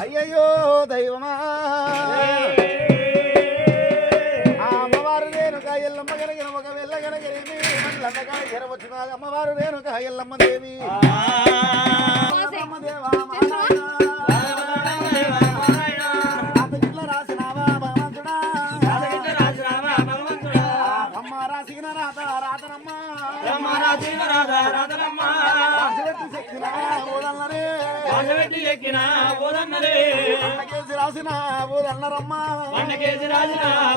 అయ్యయ్యో దైవమా అమ్మవారు రేణుక ఎల్లమ్మ గనగిన ఒక వెళ్ళగనగిరేమి మండలందగా ఎరవచ్చున్నది అమ్మవారు రేణుక ఎల్లమ్మ దేవి రాసినావా భగవంతుడా అమ్మ రాసిన రాత రాతనమ్మ రాసిన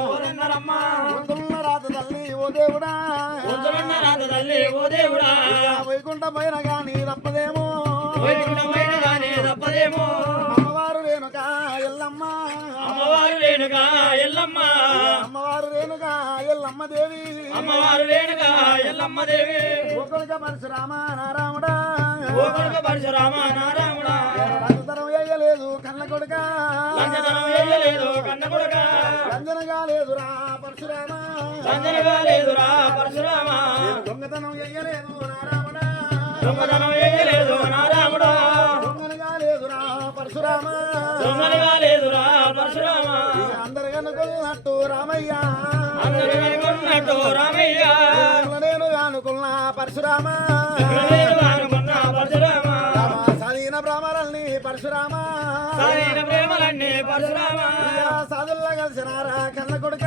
ఊరన్నరమ్మా రాత తల్లి ఓ దేవుడా వైకుంఠమైన గాని తప్పదేమో అమ్మవారు రేణుక ఎల్లమ్మ అమ్మవారు రేణుక ఎల్లమ్మ దేవి అమ్మవారు రేణుక ఎల్లమ్మ దేవి ఒకరిక పరశురామ నారాముడా లంచతనం వేయలేదు కన్న కొడుక లంచనగా లేదురా పరశురామ దొంగతనం వేయలేదు నారాముడా దొంగనగా లేదురా పరశురామ అందరు కనుకున్నట్టు రామయ్య నేను అనుకున్న పరశురామ సాధీన బ్రాహ్మణుల్ని పరశురామ సాధుల్లా కలిసినారా కన్న కొడుక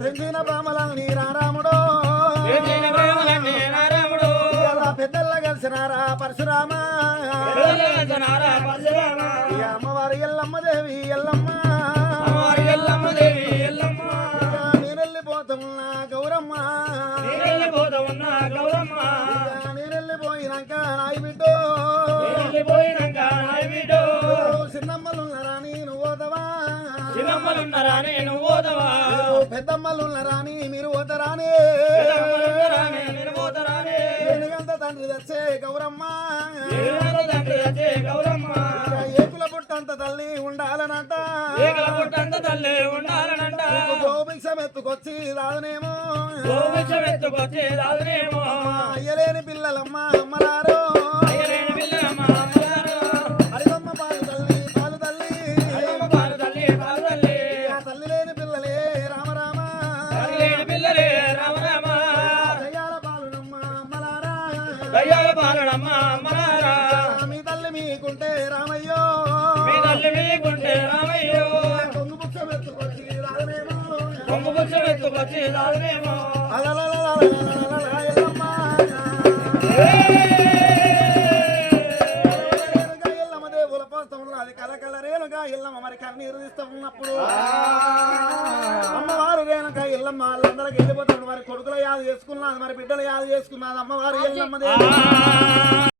పెంచిన బ్రాహ్మణుల్ని రారాముడు పెద్దల్లా కలిసినారా పరశురామ దేవి ఎల్లమ్మ అమ్మవారు ఎల్లమ్మ దేవి ఎల్లమ్మ నేనెళ్ళిపోతున్నా గౌరమ్మ నీరెళ్ళిపోతా ఉన్న గౌరమ్మ నేనెళ్ళిపోయినాక నాయి బిడ్డో వెళ్ళిపోయినాక నాయ బిడ్డో చిన్నమ్మలున్నారా నేను పోతవా చిన్నమ్మలున్నారా నేను పోతవా పెద్దమ్మలున్నారా మీరు పోతరానే పెద్దమ్మలున్నారానే నేను పోతరానే ఎందుకంత తండ్రి తెచ్చే గౌరమ్మ ఏడుగల తండ్రి వచ్చే గౌరమ్మ ఏకుల పుట్టంత తల్లి ఉండాలనంట ఏకల పుట్టంత తల్లి ఉండాలనంట గోభిక్షం ఎత్తుకొచ్చి రాదునేమో గోవిషం ఎత్తుకొచ్చి రాదునేమో అయ్యలేని పిల్లలమ్మ అమ్మలారో అయ్యలేని పిల్లమ్మ అమ్మగారు హరిదమ్మ పాలు తల్లి పాలు తల్లి అయ్యమ్మ పాలు తల్లి పాలు తల్లి ఆ తల్లి లేని పిల్లలే రామరామ తల్లిలేని పిల్లలే రామరామ దయ్యాల పాలునమ్మ అమ్మలారా దయ్యాల పాలనమ్మ అమ్మగారా మీ తల్లి మీకుంటే రామయ్యో మీ తల్లి మీకుంటే రామయ్యో కొంగు పుక్షం ఎత్తుకొచ్చి రాదునేమో కొంగు పుచ్చం ఎత్తుకొచ్చి రాదునేమో ఎల్లమ్మ ఎల్లమ్మ దేవుల పోస్తంలో అది కలకల రేణుగా ఎల్లమ్మ మరి కన్నీరు తీస్తూ ఉన్నప్పుడు అమ్మవారు రేణుక ఎల్లమ్మ వాళ్ళందరికీ వెళ్ళిపోతాడు మరి కొడుకుల యాద చేసుకున్నది మరి బిడ్డల యాద చేసుకున్నది అమ్మవారు ఎల్లమ్మ దేవి